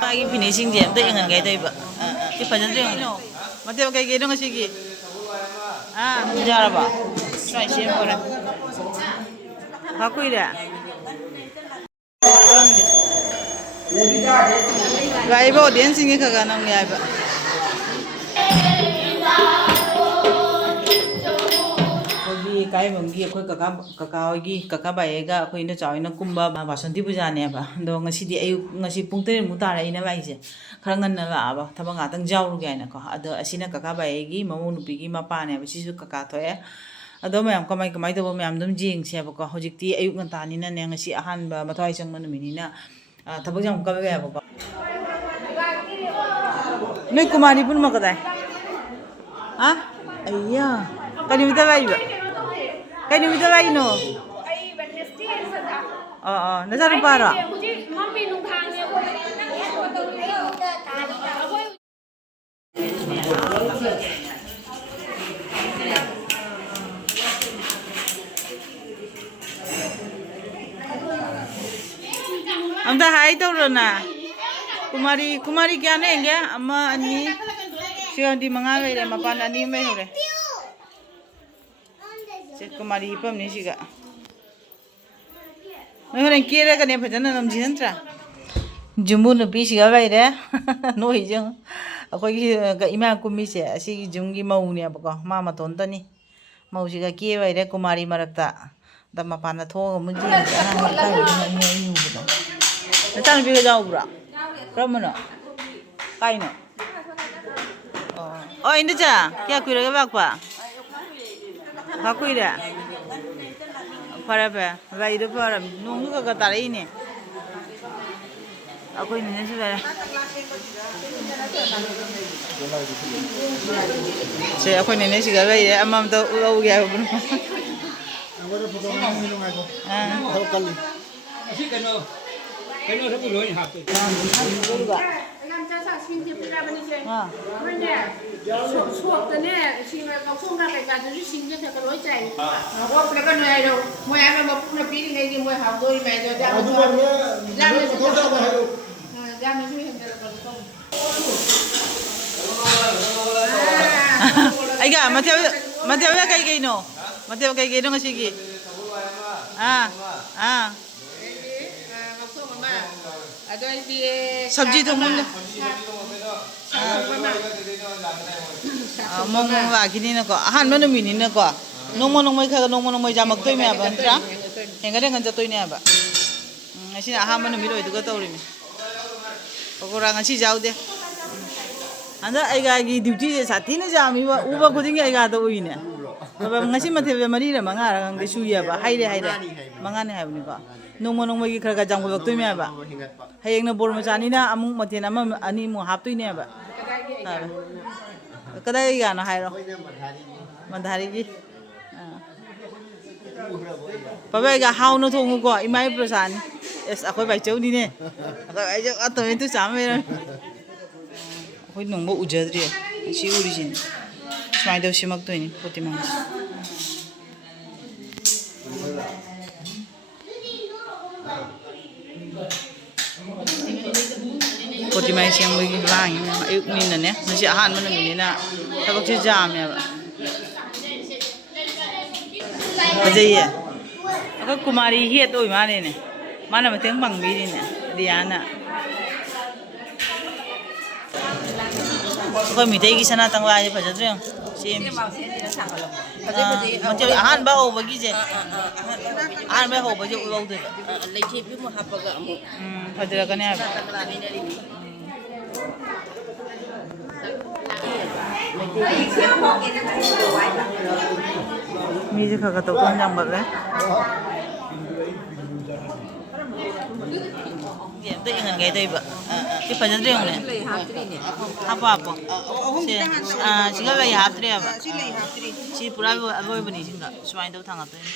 ꯃꯥꯒꯤ ꯐꯤꯅꯤꯁꯤꯡꯁꯦ ꯑꯝꯇ ꯌꯦꯡꯍꯟꯒꯦ ꯇꯧꯕ ꯁꯤ ꯐꯖꯅ ꯌꯦꯡꯉꯣ ꯃꯇꯦꯛ ꯀꯩꯀꯩꯅꯣ ꯉꯁꯤꯒꯤ ꯌꯥꯔꯕ ꯁ꯭ꯋꯥꯏ ꯁꯦꯝꯈ꯭ꯔꯦ ꯀꯨꯏꯔꯦ ꯂꯥꯛꯏꯕ ꯑꯣꯗꯤꯌꯦꯟꯁꯁꯤꯡꯒꯤ ꯈꯔ ꯅꯪꯉꯦ ꯍꯥꯏꯕ ꯑꯩꯈꯣꯏꯒꯤ ꯀꯥꯏꯕꯝꯒꯤ ꯑꯩꯈꯣꯏ ꯀꯀꯥ ꯍꯣꯏꯒꯤ ꯀꯀꯥ ꯕꯥꯏꯒ ꯑꯩꯈꯣꯏ ꯏꯅꯣꯆꯥ ꯍꯣꯏꯅ ꯀꯨꯝꯕ ꯕꯥꯁꯟꯇꯤ ꯄꯨꯖꯥꯅꯦꯕ ꯑꯗꯣ ꯉꯁꯤꯗꯤ ꯉꯁꯤ ꯄꯨꯡ 3:00 ꯇꯥꯔꯛꯏꯅꯦꯕ ꯑꯩꯁꯦ ꯈꯔ ꯉꯟꯅ ꯂꯥꯛꯑꯕ ꯊꯕꯛ ꯉꯥꯛꯇꯪ ꯌꯥꯎꯔꯨꯒꯦ ꯍꯥꯏꯅꯀꯣ ꯑꯗꯣ ꯑꯁꯤꯅ ꯀꯀꯥ ꯕꯥꯏꯒꯤ ꯃꯃꯧ ꯅꯨꯄꯤꯒꯤ ꯃꯄꯥꯅꯦꯕ ꯁꯤꯁꯨ ꯀꯀꯥ ꯊꯣꯛꯑꯦ ꯑꯗꯣ ꯃꯌꯥꯝ ꯀꯃꯥꯏ ꯇꯧꯕ ꯃꯌꯥꯝ ꯑꯗꯨꯝ ꯌꯦꯡꯁꯦꯕꯀꯣ ꯍꯧꯖꯤꯛꯇꯤ ꯑꯌꯨꯛ ꯉꯟꯇꯥꯅꯤꯅꯅꯦ ꯉꯁꯤ ꯑꯍꯥꯟꯕ ꯃꯊ꯭ꯋꯥꯏ ꯆꯪꯕ ꯅꯨꯃꯤꯠꯅꯤꯅ ꯊꯕꯛ ꯌꯥꯝ ꯀꯜꯂꯦꯕꯀꯣ ꯅꯣꯏ ꯀꯨꯃꯥꯔꯤ ꯄꯨꯟꯅꯃꯛ ꯀꯗꯥꯏ ꯑయ్ꯌꯥ ꯀꯩ ꯅꯨꯃꯤꯠꯇ ꯂꯥꯛꯏꯕ ꯀꯩ ꯅꯨꯃꯤꯠꯇ ꯂꯥꯛꯏꯅꯣ ꯅꯆꯥꯅꯨꯄꯥꯔꯣ ꯑꯝꯇ ꯍꯥꯏ ꯇꯧꯔꯣꯅ ꯀꯨꯃꯥꯔꯤ ꯀꯌꯥꯅꯣ ꯌꯦꯡꯒꯦ 1 2 ꯁꯤꯒꯗꯤ 5 ꯂꯩꯔꯦ ꯃꯄꯥꯟ 2 ꯑꯃ ꯂꯩꯍꯧꯔꯦ ꯀꯨꯃꯥꯔꯤ ꯍꯤꯞꯄꯝꯅꯤ ꯁꯤꯒ ꯅꯣꯏ ꯍꯣꯔꯦꯟ ꯀꯦꯔꯒꯅꯦ ꯐꯖꯅ ꯅꯝꯖꯤꯟꯅꯠꯇ꯭ꯔꯥ ꯖꯨꯝꯕꯨ ꯅꯨꯄꯤꯁꯤꯒ ꯂꯩꯔꯦ ꯅꯣꯏꯁꯦ ꯑꯩꯈꯣꯏꯒꯤ ꯏꯃꯥ ꯀꯨꯝꯃꯤꯁꯦ ꯑꯁꯤꯒꯤ ꯖꯨꯝꯒꯤ ꯃꯧꯅꯦꯕꯀꯣ ꯃꯥ ꯃꯇꯣꯟꯇꯅꯤ ꯃꯧꯁꯤꯒ ꯀꯦ ꯂꯩꯔꯦ ꯀꯨꯃꯥꯔꯤ ꯃꯔꯛꯇ ꯑꯗ ꯃꯄꯥꯟꯗ ꯊꯣꯛꯑꯒ ꯑꯃꯨꯛ ꯌꯦꯡꯁꯦ ꯑꯉꯥꯡ ꯏꯀꯥꯏꯕꯗꯨꯅ ꯑꯩ ꯎꯕꯗꯣ ꯅꯆꯥꯅꯨꯄꯤꯒ ꯌꯥꯎꯕ꯭ꯔꯥ ꯀꯔꯝꯕꯅꯣ ꯀꯥꯏꯅꯣ ꯑꯣ ꯏꯟꯗꯣꯆꯥ ꯀꯌꯥ ꯀꯨꯏꯔꯒ ꯂꯥꯛꯄ ꯀꯨꯏꯔꯦ ꯐꯔꯦ ꯂꯩꯗꯣ ꯐꯔꯕꯅꯤ ꯅꯣꯡꯁꯨ ꯈꯔ ꯇꯥꯔꯛꯏꯅꯦ ꯑꯩꯈꯣꯏ ꯅꯤꯅꯦꯁꯨ ꯂꯩꯔꯦ ꯁꯦ ꯑꯩꯈꯣꯏ ꯅꯤꯅꯦꯁꯤꯒ ꯂꯩꯔꯦ ꯑꯃꯃꯝꯇ ꯂꯧꯒꯦ ꯍꯥꯏꯕꯅꯣ ꯁꯣꯛꯇꯅꯦ ꯀꯧꯁꯣꯡꯒ ꯀꯩꯀꯥꯗꯨꯁꯨ ꯁꯤꯡꯁꯦ ꯈꯔ ꯂꯣꯏ ꯆꯥꯏ ꯍꯧꯒꯠꯄꯗ ꯀꯩꯅꯣ ꯍꯥꯏꯔꯣ ꯃꯣꯏ ꯍꯥꯏꯕ ꯃꯄꯨꯅ ꯄꯤꯔꯤꯉꯩꯒꯤ ꯃꯣꯏ ꯍꯥꯎꯗꯣꯔꯤꯉꯩꯗꯣ ꯌꯥꯝꯅꯁꯨ ꯍꯦꯟꯖꯜꯂꯛꯄ ꯑꯩꯒ ꯃꯊꯦꯜ ꯀꯩꯀꯩꯅꯣ ꯉꯁꯤꯒꯤ ꯁꯕꯖꯤ ꯊꯣꯡꯕ ꯃꯣꯡ ꯂꯥꯛꯈꯤꯅꯤꯅꯀꯣ ꯑꯍꯥꯟꯕ ꯅꯨꯃꯤꯠꯅꯤꯅꯀꯣ ꯅꯣꯡꯃꯩ ꯌꯥꯝꯃꯛꯇꯣꯏꯅꯦꯕ ꯅꯠꯇ꯭ꯔꯥ ꯍꯦꯟꯒꯠ ꯆꯠꯇꯣꯏꯅꯦꯕ ꯉꯁꯤꯅ ꯑꯍꯥꯟꯕ ꯅꯨꯃꯤꯠ ꯑꯣꯏꯗꯨꯒ ꯇꯧꯔꯤꯅꯦ ꯄꯀꯣꯔꯥ ꯉꯁꯤ ꯌꯥꯎꯗꯦ ꯍꯟꯗꯛ ꯑꯩꯒꯥꯒꯤ ꯗ꯭ꯌꯨꯇꯤꯁꯦ ꯁꯥꯊꯤꯅ ꯌꯥꯝꯃꯤꯕ ꯎꯕ ꯈꯨꯗꯤꯡꯒꯤ ꯑꯩꯒꯥꯗ ꯎꯏꯅꯦ ꯉꯁꯤ ꯃꯊꯦꯜꯁꯦ 4ꯔ 5ꯔ ꯈꯪꯗꯦ ꯁꯨꯏꯌꯦꯕ ꯍꯩꯔꯦ 5ꯅꯤ ꯍꯥꯏꯕꯅꯤꯀꯣ ꯅꯣꯡꯃꯒꯤ ꯈꯔ ꯖꯥꯝꯈꯠꯂꯛꯇꯣꯏꯅꯦꯕ ꯍꯌꯦꯡꯅ ꯕꯣꯔ ꯃꯆꯥꯅꯤꯅ ꯑꯃꯨꯛ ꯃꯊꯦꯜ 1 2 ꯑꯃꯨꯛ ꯍꯥꯞꯇꯣꯏꯅꯦꯕ ꯀꯗꯥꯏꯒꯥꯅꯣ ꯍꯥꯏꯔꯣ ꯃꯟꯙꯥꯔꯤꯒꯤ ꯄꯥꯕꯩꯒ ꯍꯥꯎꯅ ꯊꯣꯡꯉꯨꯀꯣ ꯏꯃꯥꯏ ꯄ꯭ꯔꯁꯥꯅꯤ ꯑꯦꯁ ꯑꯩꯈꯣꯏ ꯕꯥꯏꯆꯧꯅꯤꯅꯦ ꯑꯩꯈꯣꯏ ꯕꯥꯏꯆꯧ ꯇꯣꯃꯦꯇꯣ ꯆꯥꯝ ꯂꯩꯔꯝꯃꯤ ꯑꯩꯈꯣꯏ ꯅꯣꯡꯕ ꯎꯖꯗ꯭ꯔꯤ ꯁꯤ ꯎꯔꯤꯁꯤꯅꯤ ꯁꯨꯃꯥꯏꯅ ꯇꯧ ꯁꯦꯝꯃꯛꯇꯣꯏꯅꯤ ꯄꯣꯇꯤꯃꯥꯁꯦ ꯄꯣꯇꯤꯃꯥꯏ ꯁꯦꯝꯕꯒꯤ ꯂꯥꯡꯉꯤ ꯃꯌꯥꯝ ꯑꯌꯨꯛꯅꯤꯅꯅꯦ ꯉꯁꯤ ꯑꯍꯥꯟꯕ ꯅꯨꯃꯤꯠꯅꯤꯅ ꯊꯕꯛꯁꯦ ꯌꯥꯝꯃꯦꯕ ꯐꯖꯩꯌꯦ ꯑꯩꯈꯣꯏ ꯀꯨꯃꯥꯔꯤ ꯍꯦꯠ ꯑꯣꯏ ꯃꯥꯅꯦꯅꯦ ꯃꯥꯅ ꯃꯇꯦꯡ ꯄꯥꯡꯕꯤꯔꯤꯅꯦ ꯔꯤꯌꯥꯅ ꯑꯩꯈꯣꯏ ꯃꯤꯇꯩꯒꯤ ꯁꯅꯥ ꯇꯪꯂꯥꯁꯦ ꯐꯖꯗ꯭ꯔꯦ ꯁꯦꯝꯃꯤꯁꯦ ꯑꯍꯥꯟꯕ ꯍꯧꯕꯒꯤꯁꯦ ꯑꯍꯥꯟꯕ ꯍꯧꯕꯁꯦ ꯎꯍꯧꯗꯣꯏꯕ ꯂꯩꯊꯦꯛꯄꯤ ꯑꯃꯨꯛ ꯍꯥꯞꯄꯒ ꯑꯃꯨꯛ ꯐꯖꯔꯛꯀꯅꯤ ꯍꯥꯏꯕ ꯃꯤꯁꯦ ꯈꯔ ꯇꯧꯇꯣꯟ ꯌꯥꯝꯒꯠꯂꯦ ꯑꯝꯇ ꯌꯦꯡꯍꯟꯒꯦ ꯇꯧꯕ ꯁꯤ ꯐꯖꯗ꯭ꯔꯦ ꯌꯦꯡꯉꯨꯅꯦ ꯍꯥꯞꯄꯣ ꯁꯤꯒ ꯂꯩ ꯍꯥꯞꯇ꯭ꯔꯦꯕ ꯁꯤ ꯄꯨꯔꯥ ꯑꯂꯣꯏꯕꯅꯤ ꯁꯤꯒ ꯁꯨꯃꯥꯏꯅ ꯇꯧ ꯊꯥꯡꯒꯠꯇꯣꯏꯅꯤ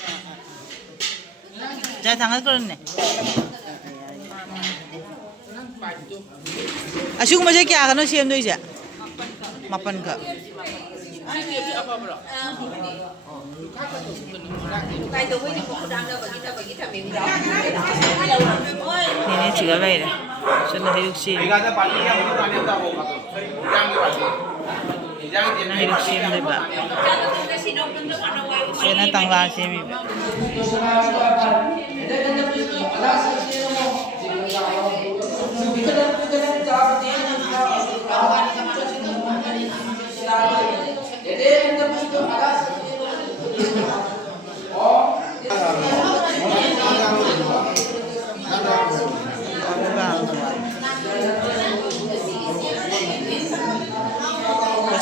ꯖꯥꯏ ꯊꯥꯡꯒꯠꯈ꯭ꯔꯣꯅꯦ ꯑꯁꯤꯒꯨꯝꯕꯁꯦ ꯀꯌꯥꯒꯅꯣ ꯁꯦꯝꯗꯣꯏꯁꯦ 8ꯈꯛ Sini apa bro? Tay tôi với những cô đang đâu và kita mình đó. Ini juga baik dah. Sudah hidup sih. Hidup sih mereka. Saya datang lah sih mereka.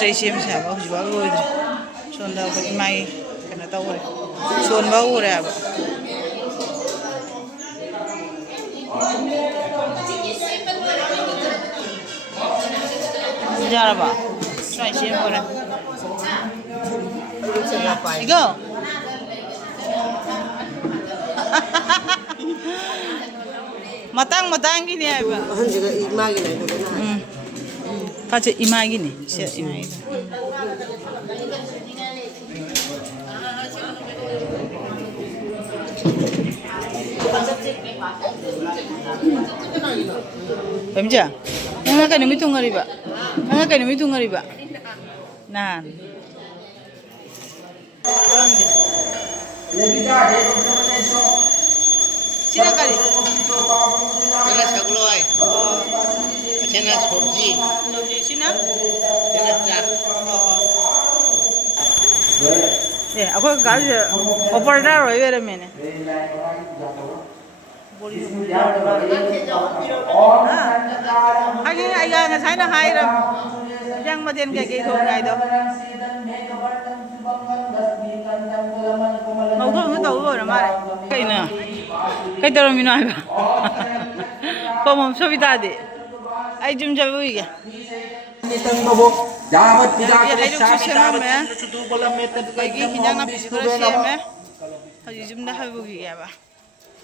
Saya sim siapa juga gue itu. Sonda bagi mai kena tahu deh. Son bau deh apa. Sejarah apa? Saya sim boleh. Go. Matang gini ya, Pak. juga imagi na ito na. Kasi imagi nih, siya imagi. Pemja, yang akan demi tunggu riba, yang akan demi tunggu riba. Nah, Cina kali. Sila sagulo ay. Sila sobji. Cina? Sila chak. Eh, aku kali operator roy bere mene. Lagi ayah nggak saya nak hire. Yang macam kayak gitu nggak itu. Mau tuh tahu orang mana? Kayak ini. Kayak terus minum apa? Pemom sobi tadi. Ay jum jabu ya. Nitang babo, dapat Ya, tidak hidup susah mama ya. itu bola meter Lagi hinjang na pisura siya me. Haji jum dah habu ya ba.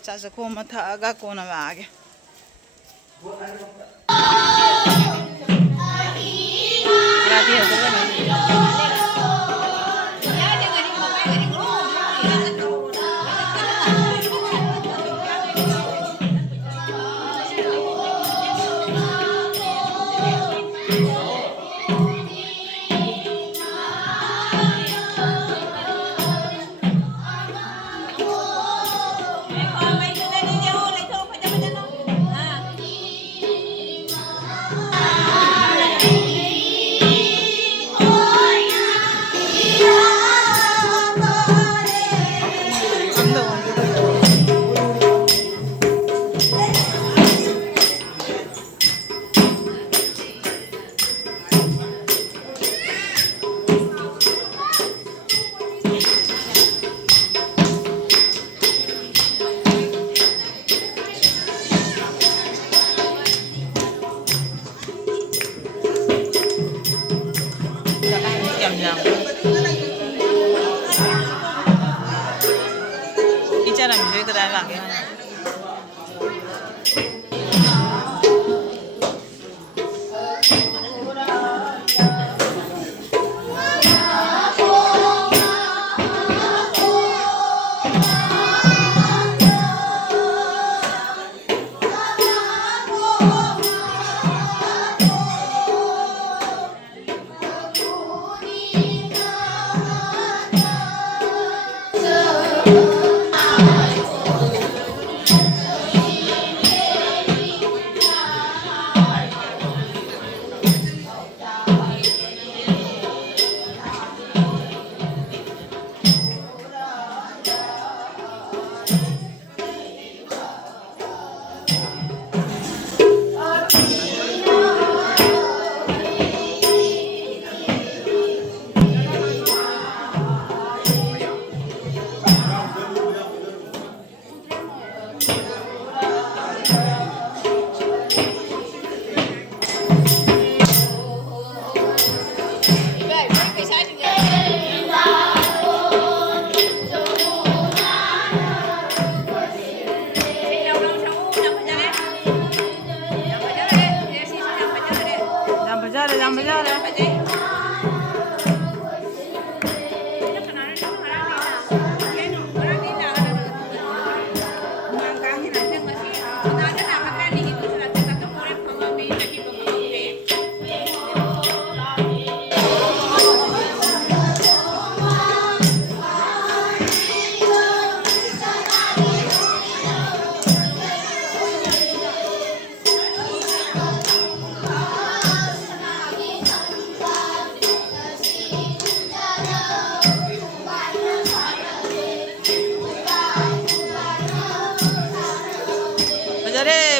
Sasa ko mata aga ko na ba age. Grabe ya talaga.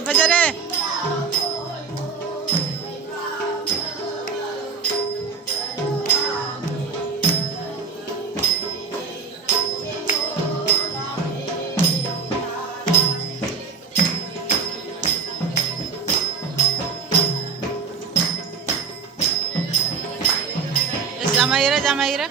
파자래. 자마이라 자마이라.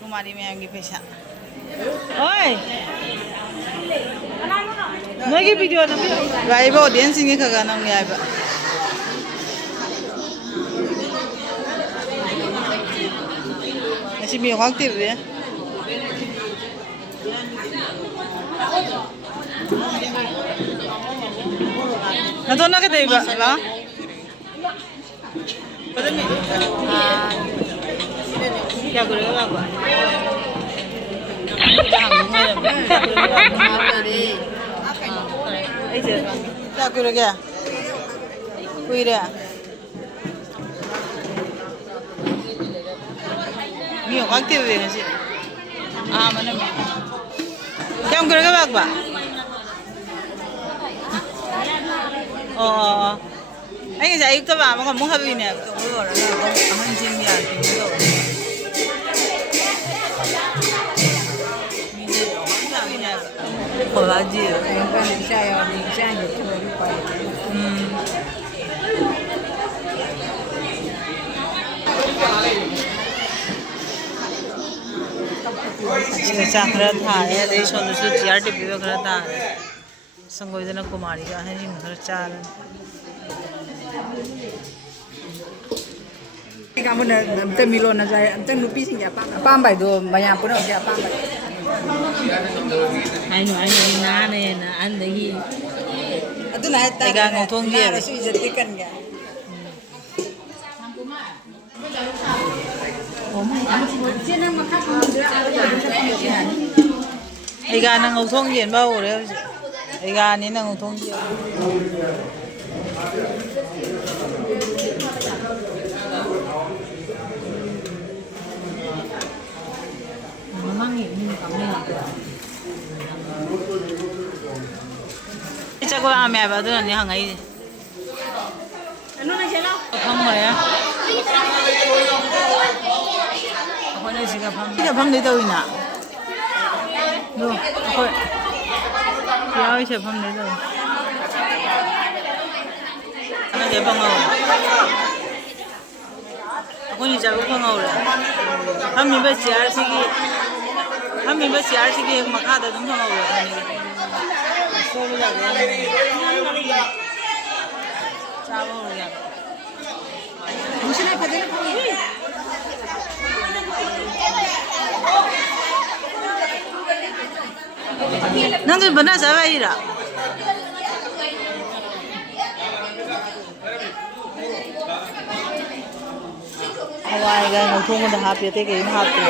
तुम्हारी में आएंगी पैसा ओए नोगी video ना vibe audience इंगे खगा ना मैं आइबा ऐसी मी वाक तिर रे ना तो ना के देबा ला पता नहीं क्या करेगा बाबा क्या करेगा कोई रे मियो कागते हुए हैं जी मने क्या करेगा बाबा anh giải các bạn mà còn muốn hợp gì nè cũng gọi là hành trình nhà thì rồi mình đây ở hoàng gia cái nhà của bà gì mình xa rồi mình xa nhiều chỗ đi quay 지금 자 해 레이션도 GRT 비교 그렇다 선거에서는 꼬마리가 한심 그렇지 kamu na milo na saya ante nupi sing apa apa bai do banyak pun apa apa ai na ne na an de hi itu na ta Ega ngotong dia su jadikan ga 이가 nang ngọc thông diện bao rồi 이가 ni nang ngọc thông diện chắc có mẹ bảo tôi là như hàng ấy không rồi á hôm nay chỉ gặp phong đấy đâu nhỉ đâu thôi kéo chụp phong đấy đâu nó để phong ngầu cô nhìn chả có phong ngầu rồi hắn mình bây giờ mà khá được đúng phong ngầu rồi Hãy subscribe cho kênh Ghiền Mì Gõ để không bỏ lỡ những video hấp dẫn hawaii가 ngꯧꯊꯣꯡꯕꯗ ꯍꯥꯞꯄꯤ ꯑꯇꯩ ꯀꯩꯝ ꯍꯥꯞꯇꯦ